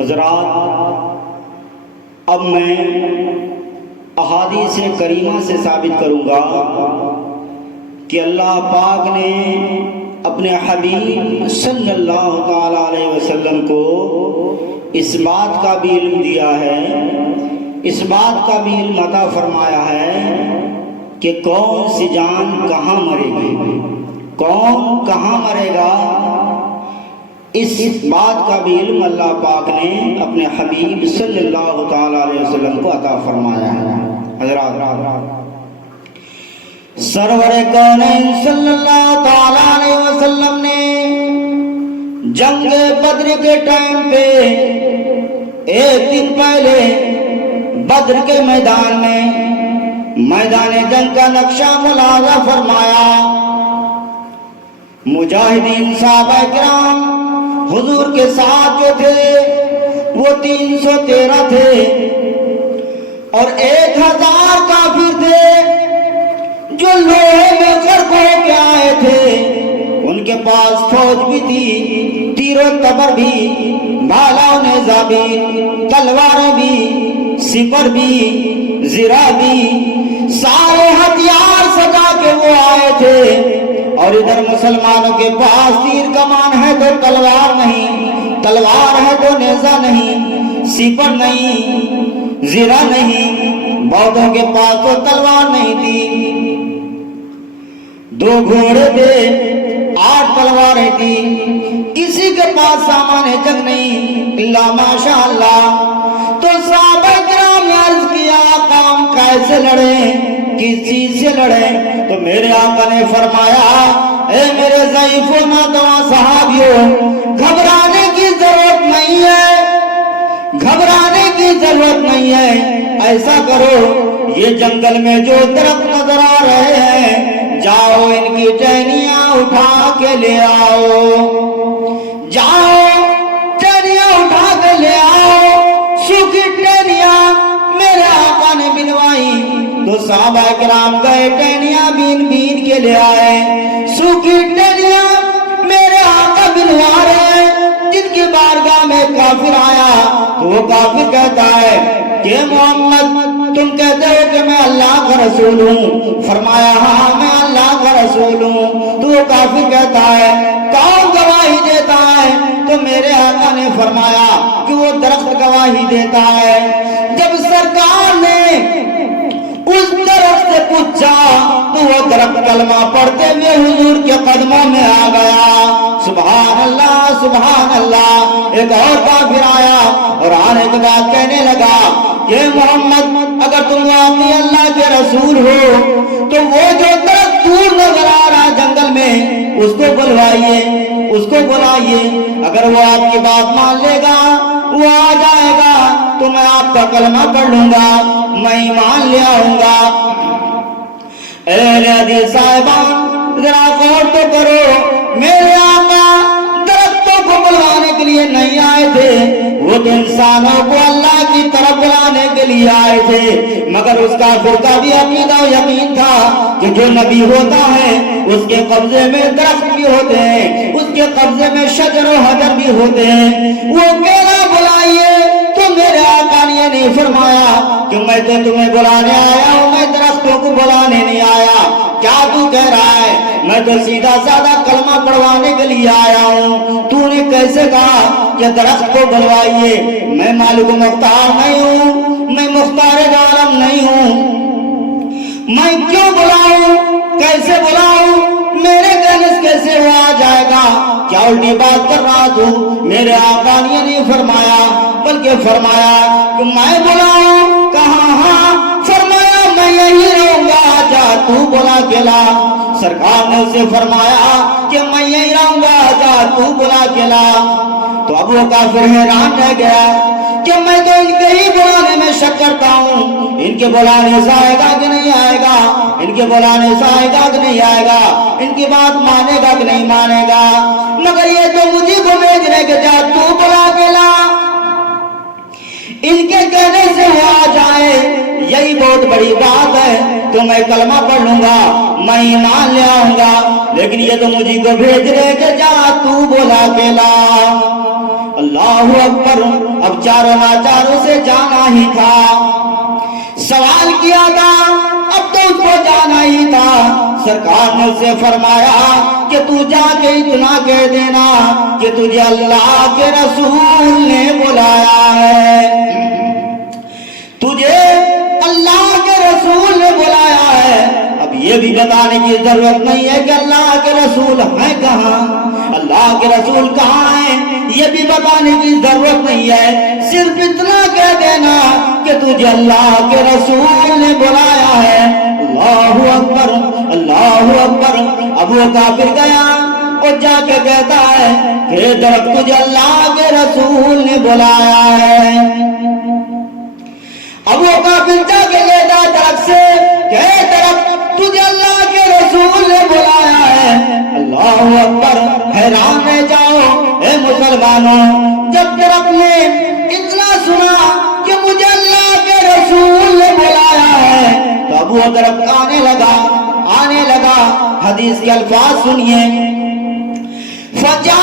حضرات، اب میں احادیث کریمہ سے ثابت کروں گا کہ اللہ پاک نے اپنے حبیب صلی اللہ تعالی علیہ وسلم کو اس بات کا بھی علم دیا ہے، اس بات کا بھی علم عطا فرمایا ہے کہ کون سی جان کہاں مرے گی، کون کہاں مرے گا۔ اس بات کا بھی علم اللہ پاک نے اپنے حبیب صلی اللہ تعالی علیہ وسلم کو عطا فرمایا ہے۔ حضرات، سرور کونین صلی اللہ تعالی علیہ وسلم نے جنگ بدر کے ٹائم پہ ایک دن پہلے بدر کے میدان میں میدان جنگ کا نقشہ ملاحظہ فرمایا۔ مجاہدین صحابہ کرام حضور کے ساتھ جو تھے وہ 313 تھے اور 1000 کافر تھے جو لوہے میں غرق ہو کے آئے تھے۔ ان کے پاس فوج بھی تھی، تیر و تبر بھی، بھالا و نیزہ بھی، تلواریں بھی، سپر بھی، زرہ بھی، سارے ہتھیار سجا کے وہ آئے تھے۔ اور ادھر مسلمانوں کے پاس تیر کمان ہے تو تلوار نہیں، تلوار ہے تو نیزہ نہیں، سپر نہیں، زرہ نہیں، بہتوں کے پاس تو تلوار نہیں تھی۔ 2 گھوڑے تھے، 8 تلواریں تھی، کسی کے پاس سامان جنگ نہیں الا ماشاء اللہ۔ تو صحابہ کرام نے عرض کیا کام کیسے لڑے، کس چیز سے لڑے؟ تو میرے آقا نے فرمایا اے میرے ضعیف و ناتواں صحابیوں، گھبرانے کی ضرورت نہیں ہے، گھبرانے کی ضرورت نہیں ہے۔ ایسا کرو، یہ جنگل میں جو درخت نظر آ رہے ہیں جاؤ ان کی ٹہنیاں اٹھا کے لے آؤ، جاؤ ٹہنیاں اٹھا کے لے آؤ۔ سوکھی ٹہنیاں میرے آقا نے بنوائی تو صحابہ کرام گئے ٹہنیاں بین بین کے لے آئے۔ سوکھی ٹہنیاں میرے آقا بنوا رہے ہیں۔ جن کی بارگاہ میں کافر آیا تو وہ کافر کہتا ہے کہ محمد تم کہتے ہو کہ میں اللہ کا رسول ہوں؟ فرمایا ہاں میں اللہ کا رسول ہوں۔ تو وہ کافر کہتا ہے کون گواہی دیتا ہے؟ تو میرے آقا نے فرمایا کہ وہ درخت گواہی دیتا ہے۔ جب سرکار نے اس درخت سے پوچھا تو وہ درخت کلمہ پڑھتے ہوئے حضور کے قدموں میں آ گیا۔ سبحان اللہ سبحان اللہ۔ ایک اور کافر آیا اور آنے کے بعد کہنے لگا کہ محمد اگر تم واقعی اللہ کے رسول ہو تو وہ جو درخت دور نظر آ رہا جنگل میں اس کو بلوائیے، اس کو بلائیے۔ اگر وہ آپ کی بات مان لے گا، وہ آ جائے گا تو میں آپ کا کلمہ پڑھ لوں گا، میں ایمان لے آؤں گا۔ اہل حدیث صاحبان ذرا غور تو کرو، میرے آقا درختوں کو بلوانے کے لیے نہیں آئے تھے، وہ تو انسانوں کو اللہ کی طرف بلانے کے لیے آئے تھے۔ مگر اس کافر کا بھی عقیدہ و یقین تھا کہ جو نبی ہوتا ہے اس کے قبضے میں درخت بھی ہوتے ہیں، اس کے قبضے میں شجر و حجر بھی ہوتے ہیں۔ وہ کہنا بلائیے تو میرے آقا نے یہ نہیں فرمایا کہ میں تو تمہیں بلانے آیا ہوں، میں درختوں کو بلانے نہیں آیا۔ کیا تو کہہ رہا ہے؟ میں تو سیدھا سادہ کلمہ پڑھوانے کے لیے آیا ہوں۔ تو نے کیسے کہا کہ درخت کو بلوائیے؟ میں مالک مختار نہیں ہوں، میں مختار عالم نہیں ہوں، میں کیوں بلاؤں، کیسے بلاؤں؟ میرے کہنے سے کیسے وہ آ جائے گا؟ کیا الٹی بات کر رہا تو؟ میرے آقا نے یہ نہیں فرمایا بلکہ فرمایا کہ میں بلاؤں؟ کہاں ہاں، فرمایا میں یہی رہوں گا، جا تو بلا کے لا۔ سرکار نے اسے فرمایا کہ میں یہی رہوں گا، جا تو بلا کے لا۔ تو اب وہ کافر حیران رہ گیا کہ میں تو ان کے ہی بلانے میں شک کرتا ہوں، ان کے بلانے سے آئے گا کہ نہیں آئے گا، ان کے بلانے سے آئے گا کہ نہیں آئے گا، ان کی بات مانے گا کہ نہیں مانے گا۔ مگر یہ تو مجھے کو بھیج رہے کہ جا تو بلا کے لا۔ ان کے کہنے سے وہ آ جائے یہی بہت بڑی بات ہے، تو میں کلمہ پڑھ لوں گا، میں ایمان لے آؤں گا۔ لیکن یہ تو مجھے کو بھیج رہے کہ جا تو بلا کے لا۔ اللہ اکبر۔ چاروں ناچاروں سے جانا ہی تھا، سوال کیا تھا اب تو اس کو جانا ہی تھا۔ سرکار نے اسے فرمایا کہ تو جا کے اتنا کہہ دینا کہ تجھے اللہ کے رسول نے بلایا ہے، تجھے اللہ کے رسول نے بلایا ہے۔ اب یہ بھی بتانے کی ضرورت نہیں ہے کہ اللہ کے رسول ہیں کہاں، اللہ کے رسول کہاں ہیں، یہ بھی بتانے کی ضرورت نہیں ہے، صرف اتنا کہہ دینا کہ تجھے اللہ کے رسول نے بلایا ہے۔ اللہ اکبر، اللہ اکبر۔ اب وہ کافر گیا اور جا کے کہتا ہے کہ درخت تجھے اللہ کے رسول نے بلایا ہے۔ اب وہ کافر جا کے کہتا ہے درخت سے کہ درخت تجھے اللہ کے رسول نے بلایا ہے۔ اللہ اکبر۔ حیران رہ جاؤ اے مسلمانوں، جب درخت نے اتنا سنا کہ مجھے اللہ کے رسول نے بلایا ہے تو اب وہ درخت آنے لگا۔ حدیث کے الفاظ سنیے، فجاءت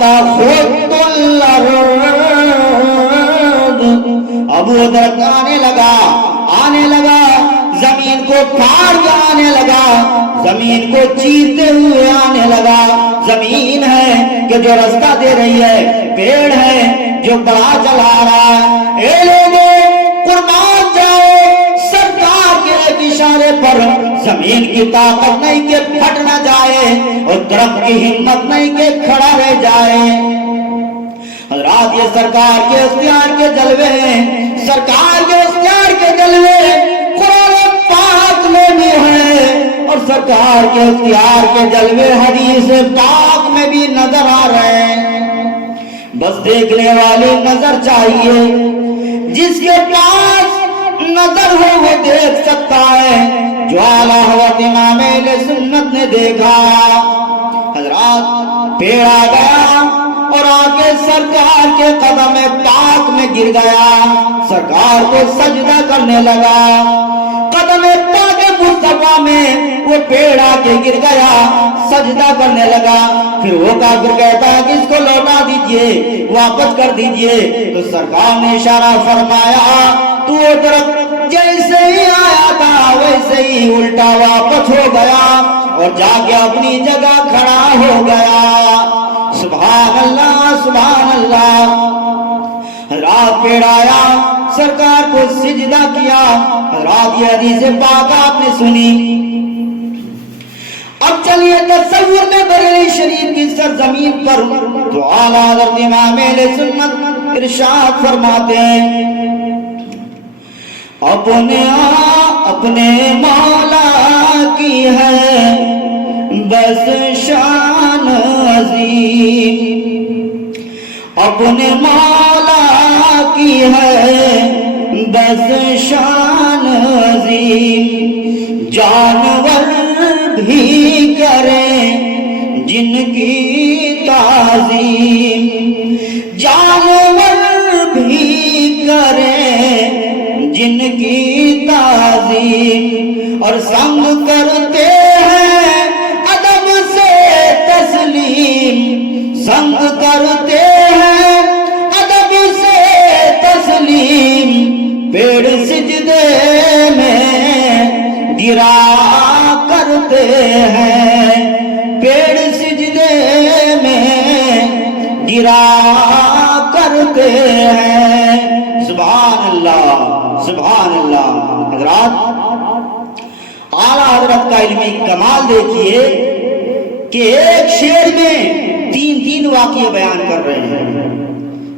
تخط الارض، اب وہ درخت آنے لگا، زمین کو پھاڑ کے آنے لگا، زمین کو چیرتے ہوئے آنے لگا۔ زمین ہے کہ جو رستہ دے رہی ہے، پیڑ ہے جو بڑا چلا رہا ہے۔ اے لوگوں قربان جاؤ سرکار کے ایک اشارے پر، زمین کی طاقت نہیں کہ پھٹ نہ جائے اور درخت کی ہمت نہیں کہ کھڑا رہ جائے۔ حضرات یہ سرکار کے اختیار کے جلوے ہیں، سرکار کے اختیار کے جلوے قرآن پاک میں بھی ہیں اور سرکار کے اختیار کے جلوے حدیث پاک میں بھی نظر آ رہے ہیں۔ بس دیکھنے والی نظر چاہیے، جس کے پاس نظر ہو وہ دیکھ سکتا ہے، جو اعلیٰ حضرت امام اہل سنت نے دیکھا۔ حضرات پیڑ آ گیا اور آگے سرکار کے قدم پاک میں گر گیا، سرکار کو سجدہ کرنے لگا۔ قدم پاک مصطفیٰ میں وہ پیڑ آگے گر گیا، سجدہ کرنے لگا۔ پھر وہ کافر کہتا ہے کہ اس کو لوٹا دیجئے، واپس کر دیجئے۔ تو سرکار نے اشارہ فرمایا تو وہ درخت جیسے ہی آیا تھا ویسے ہی الٹا واپس ہو گیا اور جا کے اپنی جگہ کھڑا ہو گیا۔ سبحان اللہ، سبحان اللہ۔ رات پیڑ آیا، سرکار کو سجدہ کیا۔ رات یہ حدیث پاک آپ نے سنی۔ اب چلیے تصور میں بریلی شریف کی سرزمین پر تو اعلیٰ حضرت امام اہل سنت ارشاد فرماتے ہیں، اپنے مولا کی ہے بس شان عظیم، اپنے مولا کی ہے بس شان عظیم، جانور بھی کریں جن کی تعظیم، جانور بھی کریں جن کی تعظیم، اور سنگ کرتے ہیں ادب سے تسلیم، سنگ کرتے ہیں ادب سے تسلیم، پیڑ سجدے میں گرا کرتے ہیں، پیڑ سجدے میں گرا کرتے ہیں۔ سبحان اللہ، سبحان اللہ۔ حضرات اعلیٰ حضرت کا علمی کمال دیکھیے کہ ایک شعر میں تین واقعے بیان کر رہے ہیں۔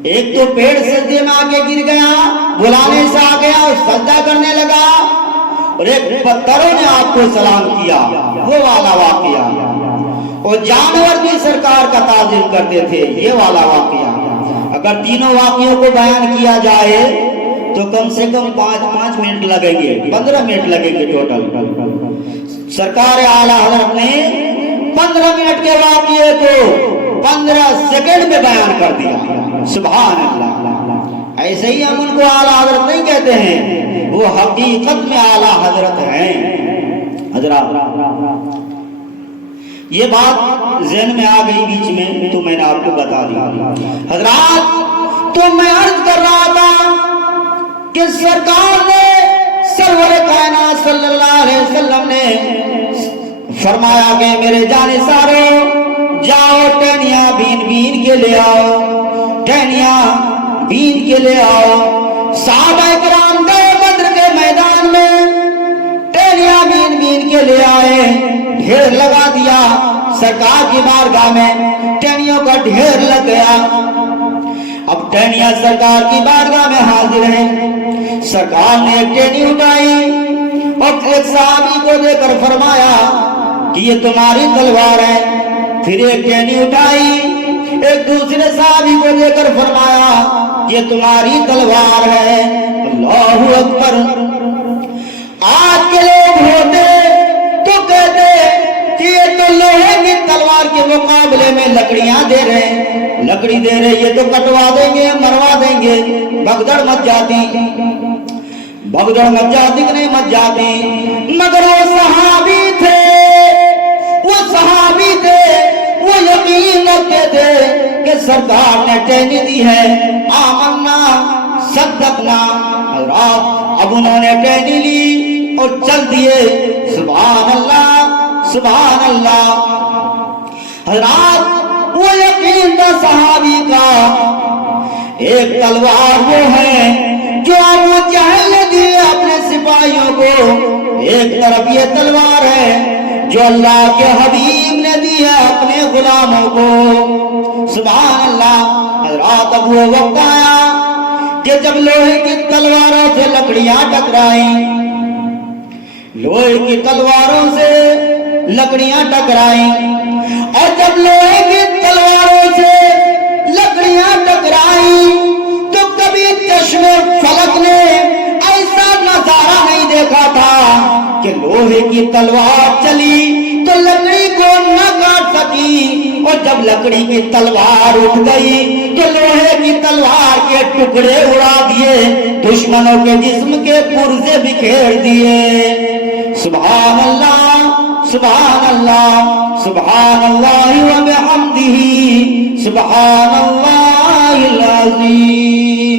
ایک تو پیڑ سجدے میں آ کے گر گیا، بلانے سے آ گیا اور سجدہ کرنے لگا، اور ایک پتھروں نے آپ کو سلام کیا، وہ والا واقعہ، اور جانور بھی سرکار کا تعظیم کرتے تھے، یہ والا واقعہ۔ اگر تینوں واقعوں کو بیان کیا جائے تو کم سے کم 5 منٹ لگیں گے، 15 منٹ لگیں گے ٹوٹل۔ سرکار اعلیٰ حضرت نے 15 منٹ کے واقعے کو 15 سیکنڈ میں بیان کر دیا۔ سبحان اللہ۔ ایسے ہی ہم ان کو اعلیٰ حضرت نہیں کہتے ہیں، وہ حقیقت میں اعلیٰ حضرت ہیں۔ حضرات یہ بات ذہن میں آ گئی بیچ میں تو میں نے آپ کو بتا دیا۔ حضرات تو میں عرض کر رہا تھا کہ سرکار نے سرور کائنات صلی اللہ علیہ وسلم نے فرمایا کہ میرے جانے سارے جاؤ ٹہنیاں بین بین کے لے آؤ، ٹہنیاں بین کے لے آؤ۔ صحابہ کرام گئے بدر کے میدان میں، ٹہنیاں بین بین کے لے آئے، ڈھیر لگا دیا سرکار کی بارگاہ میں، ٹہنیوں کا ڈھیر لگ گیا۔ اب ٹہنیاں سرکار کی بارگاہ میں حاضر ہیں، سرکار نے ایک ٹہنی اٹھائی اور ایک صحابی کو دے کر فرمایا کہ یہ تمہاری تلوار ہے۔ پھر ایک ٹہنی اٹھائی، ایک دوسرے صحابی کو دے کر فرمایا یہ تمہاری تلوار ہے۔ اللہ اکبر۔ آج کے لوگ ہوتے تو کہتے کہ یہ تو لوہے کی تلوار کے مقابلے میں لکڑیاں دے رہے، لکڑی دے رہے، یہ تو کٹوا دیں گے، مروا دیں گے، بھگدڑ مچ جاتی، بھگدڑ مچ جاتی کہ نہیں مچ جاتی۔ مگر وہ صحابی تھے، وہ صحابی تھے، وہ یقین رکھتے تھے کہ سرکار نے ٹہنی دی ہے، آمنا صدقنا۔ حضرات اب انہوں نے ٹہنی لی اور چل دیے، سبحان اللہ سبحان اللہ۔ حضرات وہ یقین تھا صحابی کا، ایک تلوار وہ ہے جو ابو جہل نے دی اپنے سپاہیوں کو، ایک طرف یہ تلوار ہے جو اللہ کے حبیب نے دی ہے اپنے غلاموں کو، سبحان اللہ۔ حضرات اب وہ وقت آیا کہ جب لوہے کی تلواروں سے لکڑیاں ٹکرائیں، لوہے کی تلواروں سے لکڑیاں ٹکرائیں، اور جب لوہے کی تلواروں سے لکڑیاں ٹکرائیں تو کبھی چشم فلک نے ایسا نظارہ نہیں دیکھا تھا کہ لوہے کی تلوار چلی تو لکڑی کو نہ کاٹ سکی، اور جب لکڑی کی تلوار اٹھ گئی تو لوہے کی تلوار کے ٹکڑے اڑا دیے، دشمنوں کے جسم کے پرزے بکھیر دیے۔ سبحان اللہ سبحان اللہ سبحان اللہ و بحمدہ سبحان اللہ العظیم۔